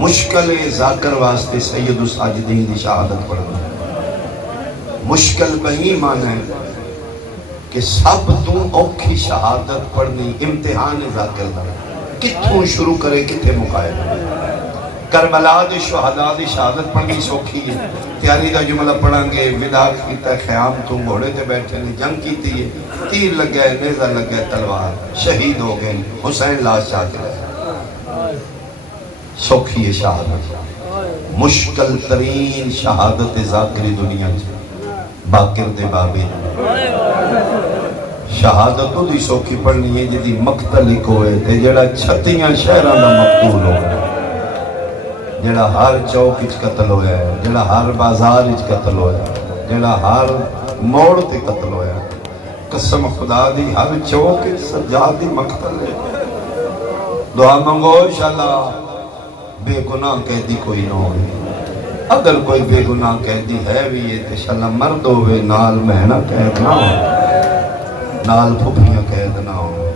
مشکل ذاکر واسطے سید الساجدین دی شہادت پڑھنا مشکل کہیں مانا ہے کہ سب تو اوکھی شہادت پڑھنی امتحان ذاکر دا کتھوں شروع کرے کتھے مقائد کربلا دے شہداء دی شہادت پڑھنی سوکھی ہے تیاری دا جملہ پڑھیں گے ودا کیتا ہے خیام تو گھوڑے تے بیٹھے نے جنگ کیتی ہے تیر لگ گئے نیزہ لگ گئے تلوار شہید ہو گئے حسین لاش چاہتے رہے سوکھی ہے شہادت مشکل ترین شہادت ذاکری دنیا باقر دے بابی شہادت تو دی سوکھی پڑھنی ہے جدی مقتل ایک ہوئے تھے جڑا چھتیاں شہران دا مقتول ہوئے جڑا ہر چوک اچ قتل ہویا ہے جڑا ہر بازار اچ قتل ہویا ہے جڑا ہر موڑ تے قتل ہویا ہے قسم خدا دی ہر چوک اچ سجاد دی مقتل ہے دعا منگو انشاءاللہ بے گناہ قیدی کوئی نہ ہوئی اگر کوئی بے گناہ قیدی ہے بھی یہ تو انشاءاللہ مرد ہوئے نال مہنہ قید نہ ہو نال پھپیاں قید نہ ہو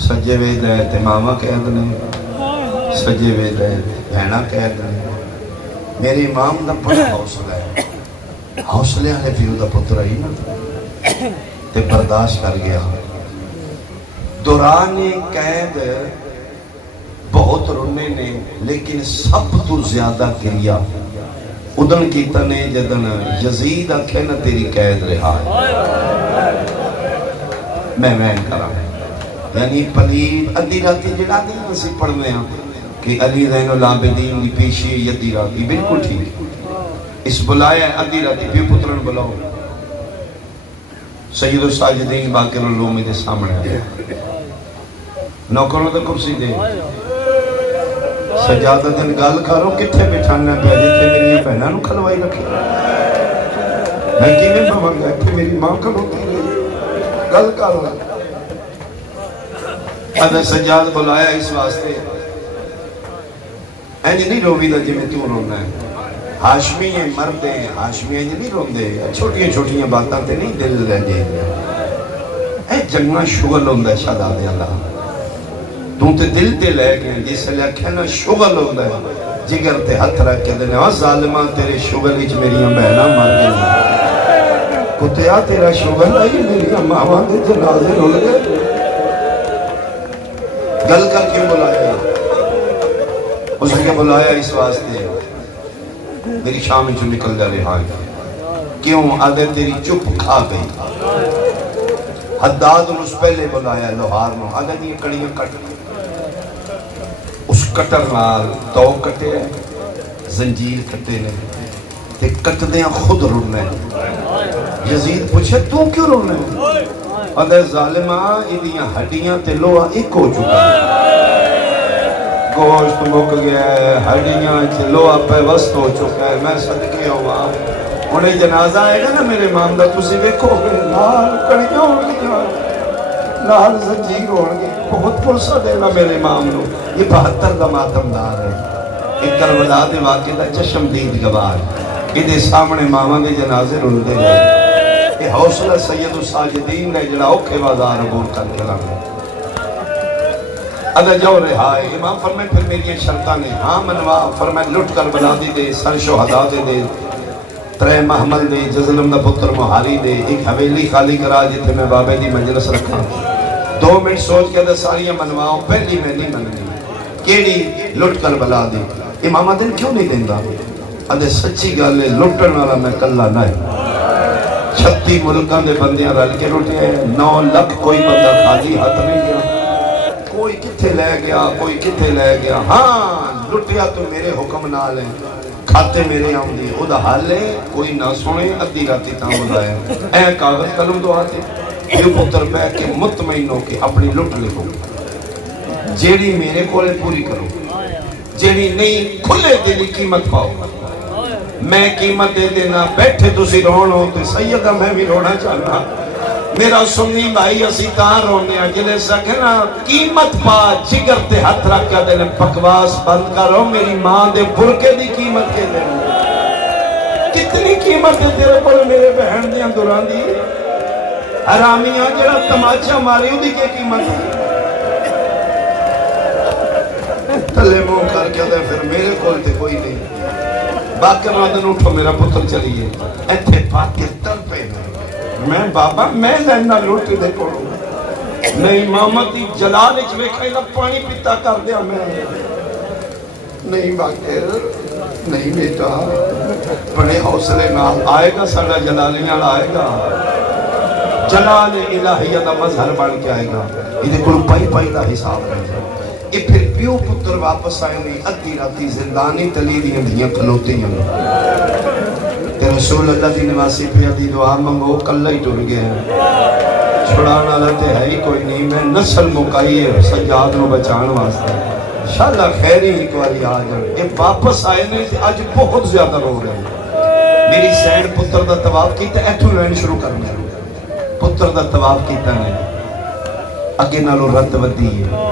سجے وے دے تے ماما قید نہیں سجے وے دے بہنہ قید نہیں میری امام دا بڑا حوصلہ ہے حوصلے آنے پیو دا پتر ہی نا تے برداشت کر گیا دوران قید بہت رونے نے لیکن سب تو زیادہ کریا ادن کی تنے جدن یزید آکھے نا تیری قید رہا ہے میں کرا یعنی پلید ادھی راتی جڑا دی اسی پڑھنے ہیں کہ علی زین العابدین دی پیشی یدی راتی بالکل ٹھیک اس بلایا ہے ادھی راتی پھر پترن بلاؤ سید الساجدین باقر العلوم دے سامنے نوکروں دے کرسی دے سجادہ دن گال کھارو کتھے بٹھانا پہ جتے میری بہنہ نو کھلوائی رکھی میں کیویں بھون گیا کہ میری ماں کھلوتی رہی گل کھارو ادھا سجاد بلایا اس واسطے اینج نہیں روی دا جی میں تو رونا ہے ہاشمی ہیں مرد ہیں ہاشمی ہیں نہیں رون دے چھوٹیاں چھوٹیاں باتاں تے نہیں دل رہ دے اے جنگا شغل ہوندہ ہے شہداد اللہ تو تے دل تے لے گئے جس لئے کہنا شغل ہوندہ ہے جگر تے ہتھ رکھ کے دینے وہاں ظالمان تیرے شغل اچ میریاں بہنہ مار گئے کتیا تیرا شغل آئی میریاں ماں دے جنازے رول گئے گل کر کیوں بلایا اس نے بلایا اس واسطے میری شام جو نکل جا رہا ہے کیوں آدھے تیری چپ کھا گئی حداد نے اس پہلے بلایا لوہار نو آدھے نہیں کڑیاں کٹ اس کٹر نال تو کٹے زنجیر کٹے نے تے کٹ دیاں خود رونے یزید پوچھے تو کیوں رونے آدھے ظالمہ ایدیاں ہڈیاں تے لوہا ایک ہو چکا گوشت مک گیا ہے ہڈیاں تے لوہا پہ وسط ہو چکا ہے میں صدقے ہوا انہیں جنازہ آئے گا نا میرے مامدہ تسی دیکھو گے لال کڑیاں ہونگی لال زنجیر ہونگی بہت پرسہ دینا میرے امام نو یہ 72 دا ماتم دار ہے ایک کربلا دے واقعہ دا چشم دید گوار یہ سامنے ماما دے جنازے رول دے گئے یہ حوصلہ سید الساجدین نے جڑا اوکھے بازار عبور کر کے لگے ادا جو رہائے امام فرمائے پھر میری شرطہ نے ہاں منوا فرمائے لٹ کربلا دی دے سر شہداء دے ترے محمل دے جزلم دا پتر محاری دے ایک حویلی خالی کرا جتے میں بابے دی مجلس رکھا 2 منٹ سوچ کے دا ساریاں منواؤں پہلی میں نہیں مننی کیڑی لٹ کربلا دی امام دن کیوں نہیں دیں گا ادھے سچی گالے لٹن والا میں کلہ نہ 36 ملکان دے بندیاں رل کے لٹے ہیں 9 لاکھ کوئی بندہ خالی ہاتھ نہیں گیا کوئی کتھے لے گیا کوئی کتھے لے گیا ہاں لٹیا تو میرے حکم نہ لیں کھاتے میرے آؤں دی او دا حالے کوئی نہ سنے ادھی راتی تاں بلائے اے کاغذ قلم دو آتے یہ پتر پہ کہ مطمئن ہو کہ اپنی لٹ لکھو جیڑی میرے کولے پوری کرو جیڑی نہیں کھلے دلی قیمت پاؤ میں قیمت دے دینا بیٹھے تسی رون ہو تو سیدہ میں بھی رونا چاہنا میرا سنی بھائی اسی تاں رونے ہیں جلے سکے نا قیمت پا جگر تے ہاتھ رکھ کے دینے بکواس بند کرو میری ماں دے برکے دی قیمت کے دینے کتنی قیمت ہے تیرے پر میرے بہن دیاں دوران دی حرامیاں جڑا تماچا ماری ہو دی کے قیمت ہے تلے مو کر مار کے آدھے پھر میرے کول تے کوئی نہیں باقر آدھن اٹھو میرا پتر چلیے ایتھے باقر تر پہ میں بابا میں لینا لوٹی دے کوڑوں نہیں مامتی جلال اچ ویکھائی نا پانی پیتا کر دیا میں نہیں باقر نہیں بیٹا بڑے حوصلے نال آئے گا ساڑا جلالی نال آئے گا جلال الہیہ دا مظہر بن کے آئے گا یہ کلو پائی پائی دا حساب رہے گا یہ پھر پیو پتر واپس آئے نہیں ادھی راتی زندانی تلی دیاں دیاں کھلوتی ہیں تے رسول اللہ دی نواسی پہ دی دعا منگو کلہ ہی ٹر گئے ہیں چھڑانا لتے ہے ہی کوئی نہیں میں نسل مکائی ہے سجاد نو بچان واسطے انشاءاللہ خیری ایک واری آ جائیں یہ واپس آئے نہیں آج بہت زیادہ رو رہے ہیں میری سینڈ پتر دا طواف کیتا ایتھو لین شروع کرنا پتر دا طواف کیتا نے اگے نالو رت ودی ہے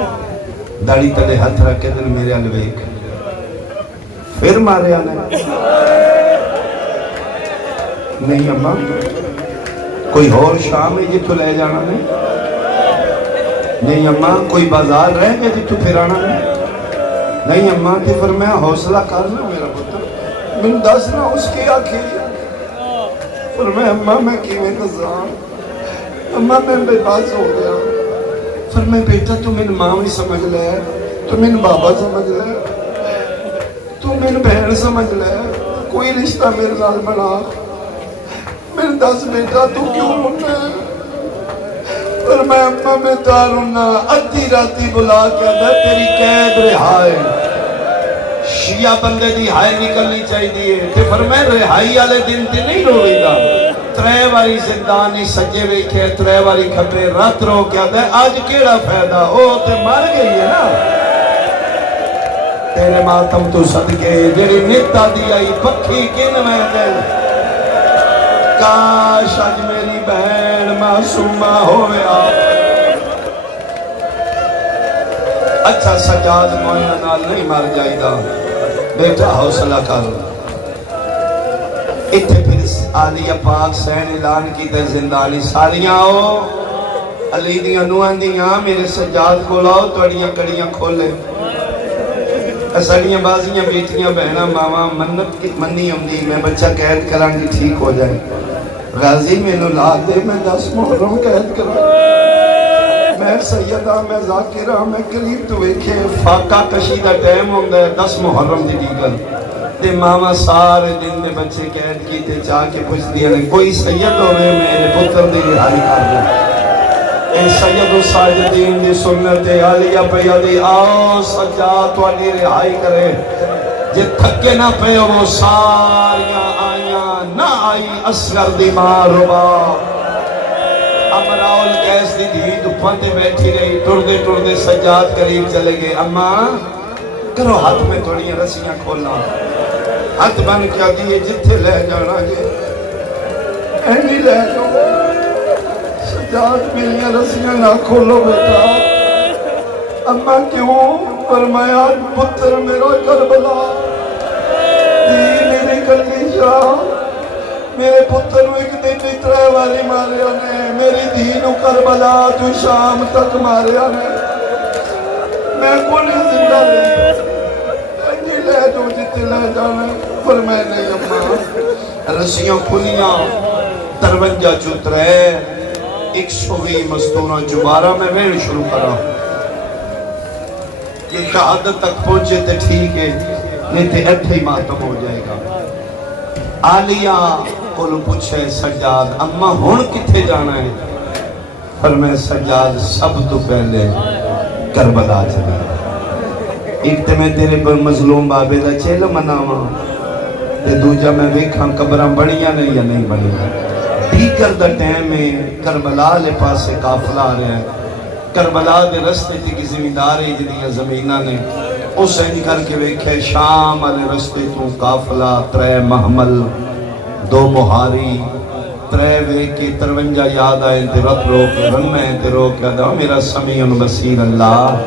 داڑی تلے ہاتھ رکھے دن میرے الویک پھر مارے آنے نہیں اماں کوئی اور شام ہے جتو لے جانا نہیں اماں کوئی بازار رہ گئے جتو پھر آنا نہیں اماں تی فرمایا حوصلہ کرنا میرا پتر من دسنا اس کی آنکھیں فرمایا اماں میں کیویں نظام اماں میں بے باز ہو گیا فرمایا بیٹا تو من ماں بھی سمجھ لے تو من بابا سمجھ لے تو من بہن سمجھ لے کوئی رشتہ میرے نال بنا میرے دس بیٹا تو کیوں رونا ہے فرمایا اماں میں تا رونا ادھی راتی بلا کے دے تیری قید رہائے شیعہ بندے دی ہائے نکلنی چاہی دیئے تے فرمایا رہائی آلے دن تے نہیں رو رہی دا ترے واری زندانی سجے ویکھے ترے واری کھپے رات رو کیا دے آج کیڑا فائدہ او تے مر گئی ہے نا تیرے ماتم تو صدقے جیڑی نیتا دی آئی پکھی کن میں دل کاش آج میری بہن معصومہ ہویا اچھا سجاد موینا نال نہیں مر جائی دا بیٹا حوصلہ کر اتھے پھر آلیہ پاک سین اعلان کی تے زندانی ساریاں آؤ علی دیاں نوان دیاں میرے سجاد کو لاؤ توڑیاں کڑیاں کھولے اسڑیاں بازیاں بیٹیاں بہنہ ماما منت کی منی امدی میں بچہ قید کران کی ٹھیک ہو جائے غازی میں نو لا دے میں 10 محرم قید کران میں سیدہ میں ذاکرہ میں قریب تو ویکھے فاقہ کشیدہ ٹیم ہوں گے 10 محرم دی دیگر تے ماما سارے دن دے بچے قید کی تے چاہ کے پوچھ دیا نے کوئی سید ہوئے میرے پتر دی رہائی کر دے اے سید و ساجدین دی سنت عالیہ پہ دی آؤ سجاد والی رہائی کرے جے تھکے نہ پہ وہ ساریاں آئیاں نہ آئی اصغر دی ماربا امراؤل کیس دی دھی دپھان تے بیٹھی رہی ٹر دے سجاد قریب چلے گئے اماں کرو ہاتھ میں تھوڑیاں رسیاں کھولنا ہاتھ بن کیا دیئے جتھے لے جانا جے اینی لے جاؤ سجاد میلیاں رسیاں نہ کھولو بیٹا اماں کیوں فرمایا پتر میرا کربلا دی میری کلی شاہ میرے پتر ایک دن اترے والی ماریا نے میری دینو کربلا تو شام تک ماریا نے میں کوئی زندہ نہیں انجی لے جو جتے لے جانے پر میں نہیں اماں رسیاں کھلیاں 53 چوترے 120 مستورہ جبارہ میں وین شروع کرا یہ شہادت تک پہنچے تھے ٹھیک ہے نہیں تھے ایتھے ہی ماتم ہو جائے گا آلیہ کولو پوچھے سجاد اماں ہون کتھے جانا ہے فرمائے سجاد سب تو پہلے کربلا چلے ایک تے میں تیرے پر مظلوم بابے دا چیل مناواں تے دوجہ میں ویکھاں قبراں بڑیاں نہیں یا نہیں بڑیاں دیگر دا ٹائم میں کربلا لے پاسے قافلہ آ رہے ہیں کربلا دے رستے تھی کی زمیندار ہے جدیاں زمینہ نے اس انج کر کے ویکھے شام والے رستے تو قافلہ 3 محمل 2 مہاری 3 ویکے 53 یاد آئے تے رب روک رن میں تے روک دا میرا سمیع بصیر اللہ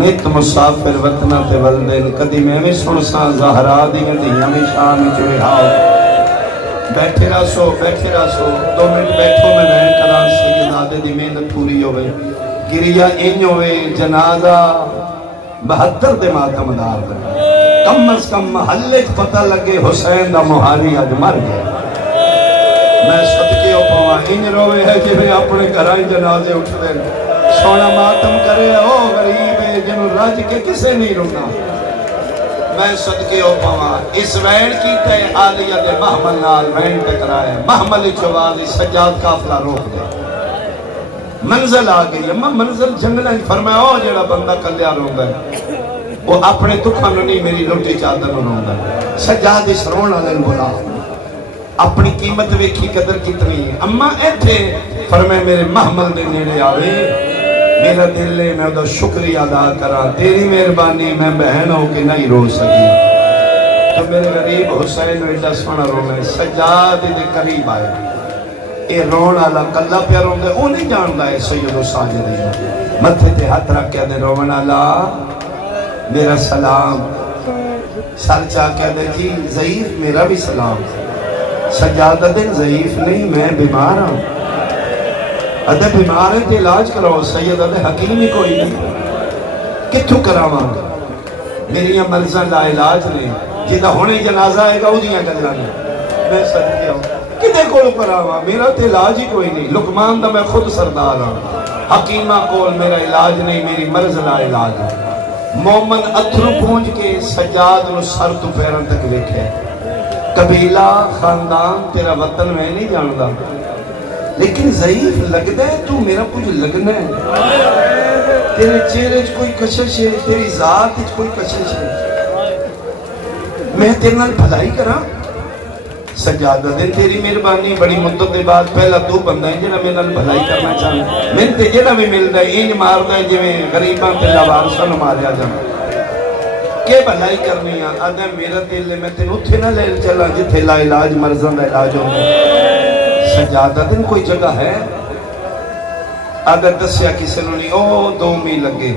نت مسافر وطنہ تے ولدن کدی میں بھی سن سا زہرا دیاں دیاں میں شام چوئے ہاؤ بیٹھے رہا سو 2 منٹ بیٹھو میں میں کران سیدادے دی محنت پوری ہوئے گریہ انج ہوئے جنازہ 72 دے ماتمدار دے کم از کم محلے پتہ لگے حسین دا مہاری اج مر گیا میں صدقے پاواں انج روے ہے جویں اپنے گھراں جنازے اٹھدے سونا ماتم کرے او غریب ہے جنوں رج کے کسے نہیں رونا میں صدقے پاواں اس وین کیتے عالیہ دے محمل نال وین ٹکرائے محمل چواز سجاد قافلہ روک دے منزل آ گئی اما منزل جنگلہ فرمایا او جڑا بندہ کلیا روندا ہے وہ اپنے دکھاں نہیں میری روٹی چادر روندا ہے سجاد اس رونا لین بلا اپنی قیمت ویکھی قدر کتنی ہے اما ایتھے فرمائے میرے محمل دے نیڑے آوے میرا دل لے میں دا شکریہ ادا کرا تیری مہربانی میں بہن ہو کے نہیں رو سکی تو میرے غریب حسین ایڈا سونا رونا سجاد دے قریب آئے اے رون آلا کلہ پیا رون دے او نہیں جاندا ہے سید و ساجد ہے متھے تے ہاتھ رکھ کے دے رون آلا میرا سلام سر چاہ کے دے جی ضعیف میرا بھی سلام سجادہ دن ضعیف نہیں میں بیمار ہوں ادھے بیمار ہے تے علاج کراؤ سید ادھے حکیم ہی کوئی نہیں کتھو کراواں میری مرضاں لا علاج نہیں جیدہ ہونے جنازہ آئے گا وہ دیاں گلہ نہیں میں صدقے ہوں کدے کول کراواں میرا تے علاج ہی کوئی نہیں لقمان دا میں خود سردار ہوں حکیمہ کول میرا علاج نہیں میری مرض لا علاج ہے مومن اتھرو پہنچ کے سجاد نو سر تو پیرن تک ویکھے قبیلہ خاندان تیرا وطن میں نہیں جاندا لیکن ضعیف لگ دے تو میرا کچھ لگنا ہے تیرے چہرے کوئی کشش ہے تیری ذات کوئی کشش ہے میں تیرے نال بھلائی کراں سجادہ دن تیری مہربانی بڑی مدت دے بعد پہلا تو بندہ ہے جنہاں میں نال بھلائی کرنا چاہوں میں تے جنہاں بھی ملدا ہے انج ماردا ہے جویں غریباں تے لاوارثاں نوں ماریا جاندا کہ بھلائی کرنی ہے آدھا میرا دل میں تینوں اتھے نہ لے چلا جتھے لا علاج مرضاں دا علاج ہوندا سجادہ دن کوئی جگہ ہے آدھا دسیا کسی نوں نہیں او 2 میل لگے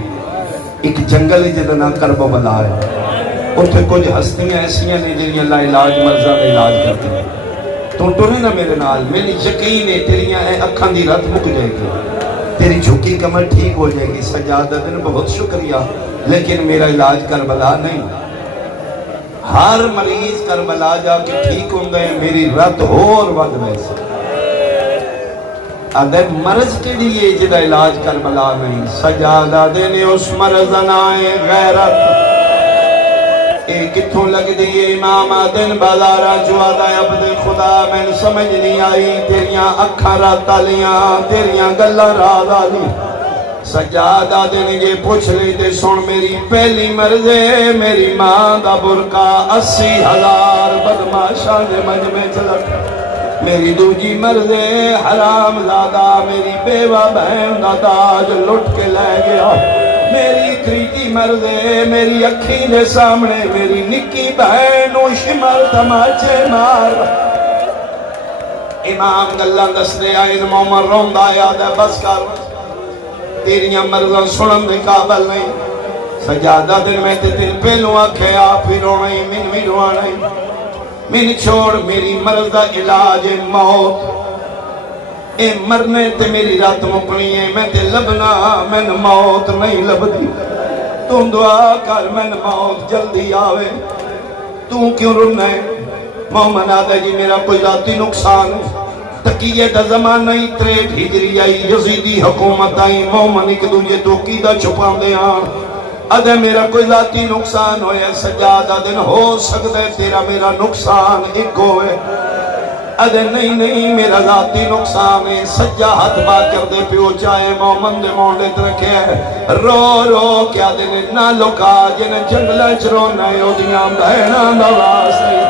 ایک جنگل جدا نا کربلا ہے اتھے کچھ ہستیاں ایسیاں نہیں جنہاں لا علاج مرضاں دا علاج کرتی ہیں تو ٹرے نہ میرے نال میری یقین ہے تیریاں اکھاں دی رت مک جائے گی تیری جھکی کمر ٹھیک ہو جائے گی سجادہ دن بہت شکریہ لیکن میرا علاج کربلا نہیں ہر مریض کربلا جا کے ٹھیک ہوں گئے میری رت ہو اور ود ویسے آدھے مرض کے لیے جدہ علاج کربلا نہیں سجادہ دن اس مرض نائے غیرت اے کتھوں لگ دیئے امام دن بازارہ جو آدھا عبد خدا میں سمجھ نہیں آئی تیریاں اکھاں راتا لیاں تیریاں گلہ رادا لی سجادہ دن یہ پوچھ لیتے سن میری پہلی مرضے میری ماں دا برکا 80,000 بدماشاں دے مجمع چلک میری دوجی مرضے حرام زادہ میری بیوہ بہن دا تاج لٹ کے لے گیا میری تریجی مرضے میری اکھی دے سامنے میری نکی بہن و شمر تماچے مار امام گلہ دستے آئین مومن روندہ یاد ہے بس کر تیریاں مرضاں سنن دے قابل نہیں سجادہ دن میں تے دل پہلو آکھے آپ ہی رونے من بھی روانے من چھوڑ میری مرض دا علاج موت اے مرنے تے میری رات مکنی ہے میں تے لبنا میں موت نہیں لبدی تو دعا کر میں موت جلدی آوے تو کیوں رنے مومن آدھا جی میرا کوئی ذاتی نقصان ہے تقیہ دا زمانہ ہی 63 ہجری آئی یزیدی حکومت آئی مومن ایک دوجہ تو قیدہ چھپاں دے آن ادھے میرا کوئی ذاتی نقصان ہوئے سجادہ دن ہو سکتا ہے تیرا میرا نقصان ایک ہوئے ادھے نہیں میرا ذاتی نقصان ہے سجا ہاتھ بات کر دے پیو چاہے مومن دے مونڈے ترکھے رو کیا دن نہ لکا جن جنگلہ چرونا ہے او دیاں بہناں دا واسطے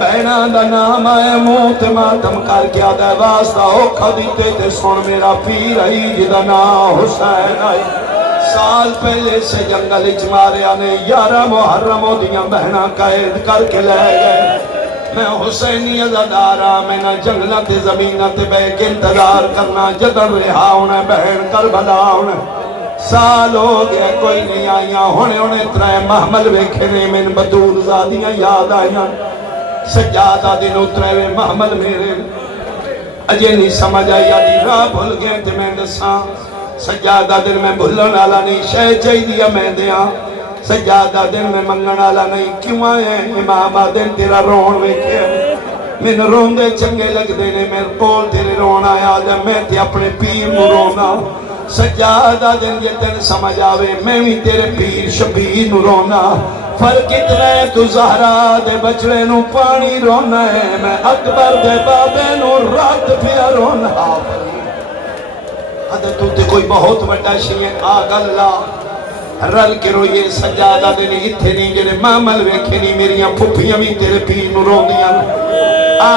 بہناں دا نام آئے موت ماتم کر کیا دے واسطہ اوکھا دیتے تے سن میرا پیر آئی جدہ نا حسین آئی سال پہلے سے جنگل اچمارے آنے 11 محرم ہو دیاں بہناں قید کر کے لے گئے میں حسینی ازادارہ میں نہ جنگلہ تے زمینہ تے بے کے انتظار کرنا جدر رہا انہیں بہن کربلا انہیں سال ہو گئے کوئی نہیں آئیاں ہونے 3 محمل ویکھنے من بدور زادیاں یاد آئیاں سجادہ دن 3 محمل میرے اجے نہیں سمجھ آئی آدھی راہ بھول گئے تے میں دساں سجادہ دن میں بھولن آلا نہیں شہ چاہی دیا میں دیاں سجادہ دن میں منگن والا نہیں کیوں آئے امام آدن تیرا رون ویکھے میں رون دے چنگے لگ دے نے میرے کول تیرے رون آیا جب میں تے اپنے پیر نو رونا سجادہ دن یہ تین سمجھ آوے میں بھی تیرے پیر شبیر نو رونا فرق اتنا ہے تو زہرا دے بچڑے نو پانی رونا ہے میں اکبر دے بابے نو رات پیا رونا حدت تے کوئی بہت بڑا شیئن آگ اللہ رل کے روئے سجادہ دے نہیں اتھے نہیں جنہیں مامل ویکھے نہیں میریاں پھپیاں بھی تیرے پیر نو رو دیاں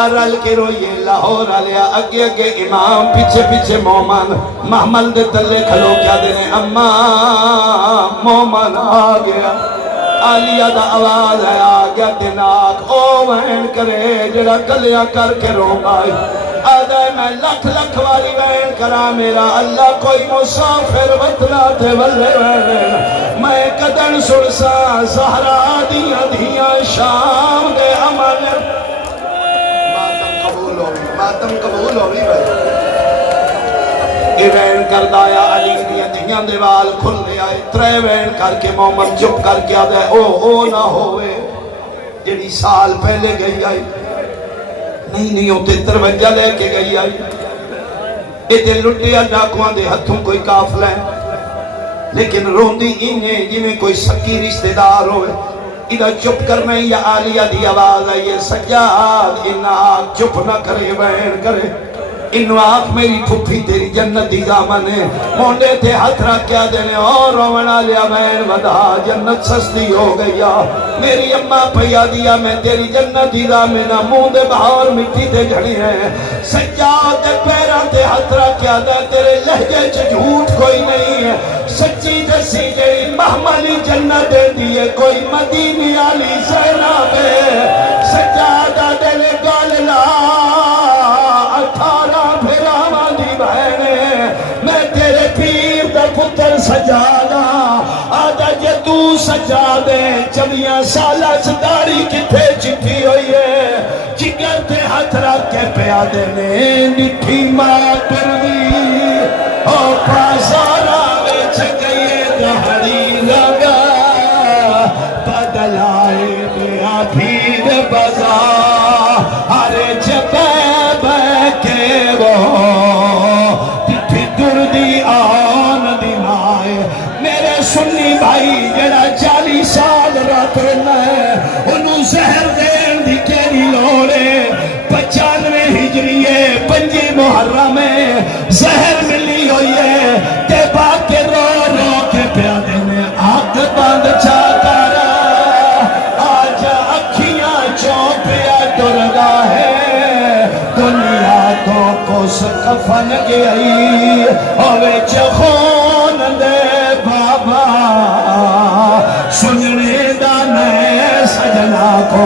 رل کے روئے لاہور آلیا اگے اگے امام پیچھے پیچھے مومن محمل دے تلے کھلو کیا دینے اماں مومن آگیا آلیہ دا آواز ہے آگیا دناک او وین کرے جڑا گلیاں کر کے رو آئی آدھے میں لکھ لکھ والی وین کرا میرا اللہ کوئی مسافر وطنا تے والے وین میں قدن سڑسا زہرا دیا دیا شام دے عمل ماتم قبول ہوئی وین کر دایا علی دیا دیا دیوال کھل لے آئے ترے وین کر کے مومن چپ کر کے آدھے او نہ ہوئے جنہی سال پہلے گئی آئی نہیں ہوتے 53 لے کے گئی آئی ایتے لٹیا ڈاکوان دے ہتھوں کوئی کافلہ ہے لیکن روندی انہیں جنہیں کوئی سکی رشتہ دار ہوئے ادھا چپ کرنے یا آلیہ دی آواز ہے یہ سجاد انہا آگ چپ نہ کرے بین کرے انہو آگ میری پھپی تیری جنت دی دامن ہے مونڈے تھے ہاتھ رکھ کیا دینے اور رونا لیا بین ودا جنت سستی ہو گیا میری اممہ پہیا دیا میں تیری جنت دی دامن موندے بہار مٹی تے جھڑی ہے سجاد دے پیران تے ہاتھ رکھ کیا دے تیرے لہجے چھ جھوٹ کوئی نہیں ہے سچی جسی جیری محملی جنت دے دیئے کوئی مدینی علی زینب سجادہ دل گال لا 18 پھراواں دی بہنے میں تیرے پیر دا پتر سجادہ آدھا جے تو سجادے 24 سالہ چداری کتھے چٹھی ہوئی ہے جگر تے ہاتھ رکھ کے پیادے نے نٹھی ماں پردی او پاسارا ویچ گئے دہڑی لگا بدلائے بیا پھیر بزا ہرے جبے بے کے وہ تٹھی دردی آن دی مائے میرے سنی بھائی جڑا 40 سال رات رہے انہوں زہر دین دی کیری لوڑے 95 ہجریے 5 محرم میں زہر ملی ہوئی ہے تے باقی رو رو کے پیادے میں آگ بند چاہتا رہا آج اکھیاں چوپیا درگا ہے دنیا تو کس کفن گئی ہوئے چخون دے بابا سننے دانے سجنا کو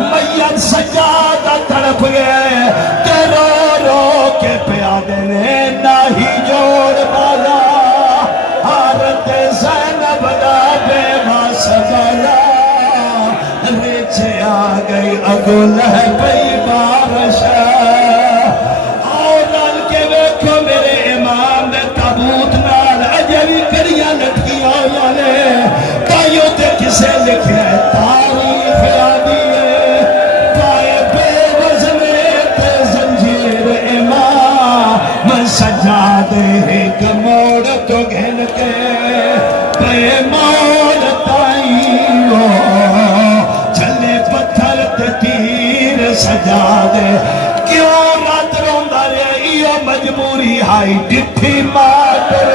میت سجادہ تڑپ گئے کہ رو رو کے پیادے نے ناہی جوڑ بالا حارت زینب دا بے باس بالا ریچے آگئی اگو لہ پئی بارشا اور رل کے ویکھو میرے امام دے تابوت نال اجوی کڑیاں لٹکیاں ہوئے کائیوں تے کسے لکھے تاریخ یادی ہے پائے بے وزنے تے زنجیر امام من سجادے ایک موڑ تو گھن کے بے موڑ تائیں ہو چلے پتھر تے تیر سجادے کیوں رات روندہ رہے یہ مجبوری ہائی ڈٹھی ماتر